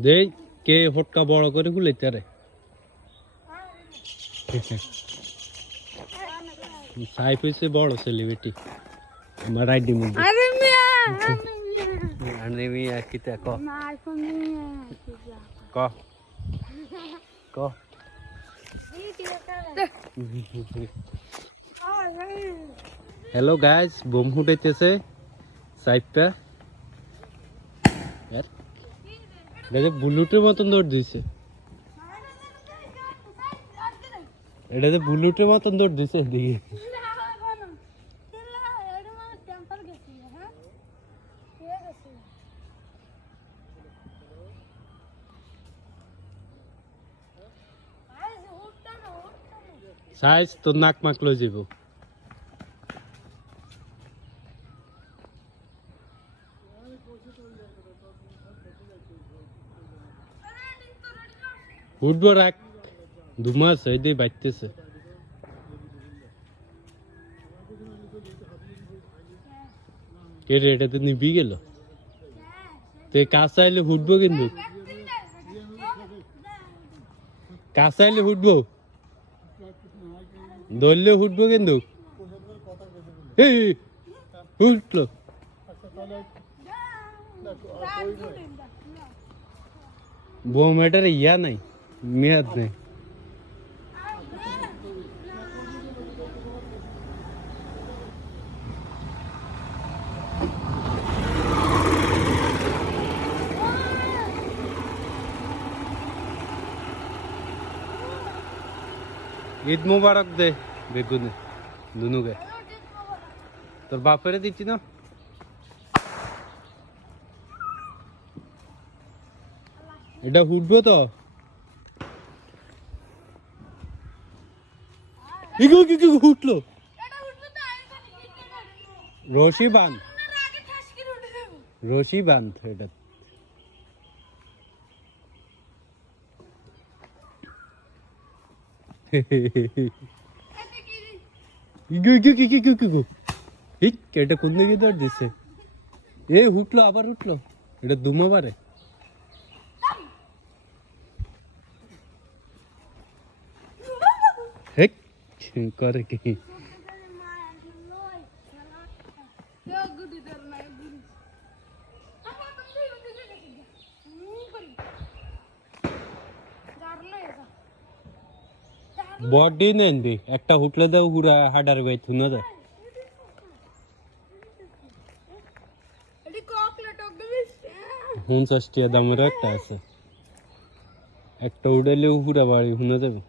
দেই কে ফটকা বড় করে খুলেতে রে সাইফ হইছে বড় সেলিব্রিটি আমার আইডি মধ্যে আরে মিয়া কিতা ক না আইফোন নিয়ে ক ক হ্যালো গাইস বোম ফুটাইতেছে সাইফটা यार এটা বুলেটের মতন দৌড় দিছে এটা বুলেটের মতন দৌড় দিছে এদিকে সাইজ তো নাক মাকলো যাব উঠবো রাখ দুমাস হইতে বাইতেছে কে রে এটা তো নিবি গেল তে কাছে আইলে উঠবো কিন্তু কাছে আইলে উঠবো ধরলে উঠবো কিন্তু এই উঠলো বোম এটার ইয়া নাই মেয়াদ নেই ঈদ মুবারক দে বেগুনে দুনুকে তোর বাপেরে দিচ্ছি না এটা উঠবো তো উঠলো রশি বাঁধ রশি বাঁধ এটা এটা কোন দিকে দৌড় দিচ্ছে এ উঠলো আবার উঠলো এটা দুমাবারে করে কি বডি নেন দি একটা হুটলে দাও পুরা হাডার গাই থুনা দে হুন সস্টিয়া দামের একটা আছে একটা উড়াইলেও পুরা বাড়ি হুনা যাবে